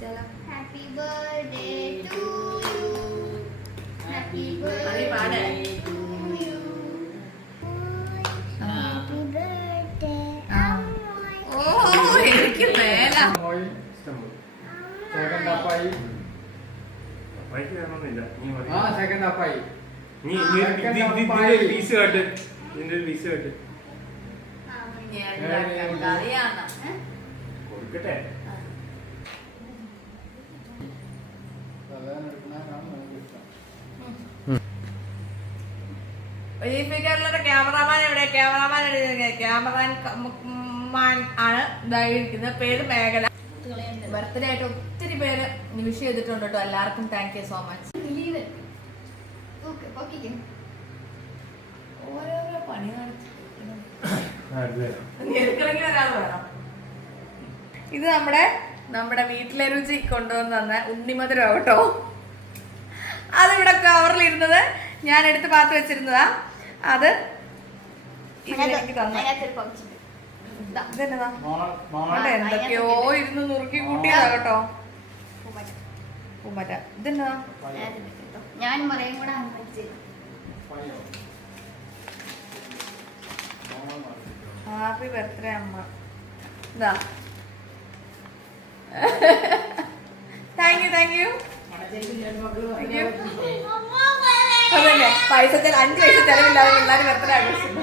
Happy birthday to you. Happy birthday to you. Happy birthday. Oh, എനിക്ക് മേല. Second അപ്പായി. അപ്പായിക്ക് വേണമെന്നില്ല. ആ സെക്കൻഡ് അപ്പായി. നീ ഇതിന്റെ പീസ് കാട്ട്. ഇതിന്റെ പീസ് കാട്ട്. കൊടുക്കട്ടെ. ക്യാമറാമാൻ എവിടെ? ക്യാമറാമാൻ ആണ് ഇതായിരിക്കുന്നത്. പേര് മേഖല. ബർത്ത്ഡേ ആയിട്ട് ഒത്തിരി പേര് വിഷ് ചെയ്തിട്ടുണ്ട് കേട്ടോ. എല്ലാവർക്കും താങ്ക് യു സോ മച്ച്. ഓരോരോ പണി കാണിച്ചിറങ്ങി വരാതെ വേണം. ഇത് നമ്മുടെ വീട്ടിലെ രുചി കൊണ്ടുവന്ന് തന്ന ഉണ്ണിമധുരം കേട്ടോ. അതിവിടെ കവറിലിരുന്നത് ഞാൻ എടുത്ത് പാത്ത് വെച്ചിരുന്നതാ. അത് എനിക്ക് തന്നെ എന്തൊക്കെയോ ഇരുന്ന് നുറുക്കി കൂട്ടിയതാ കേട്ടോ. പൂമറ്റ ഇതെന്നതാ? ഞാൻ മറയും കൂടെ ഹാപ്പി ബർത്ത്ഡേ അമ്മ. ഇതാ താങ്ക് യു. അതല്ലേ 5 പൈസ ചെലവില്ലാതെ പിള്ളേർ ബർത്ത്ഡേ ആഘോഷിക്കുന്നു.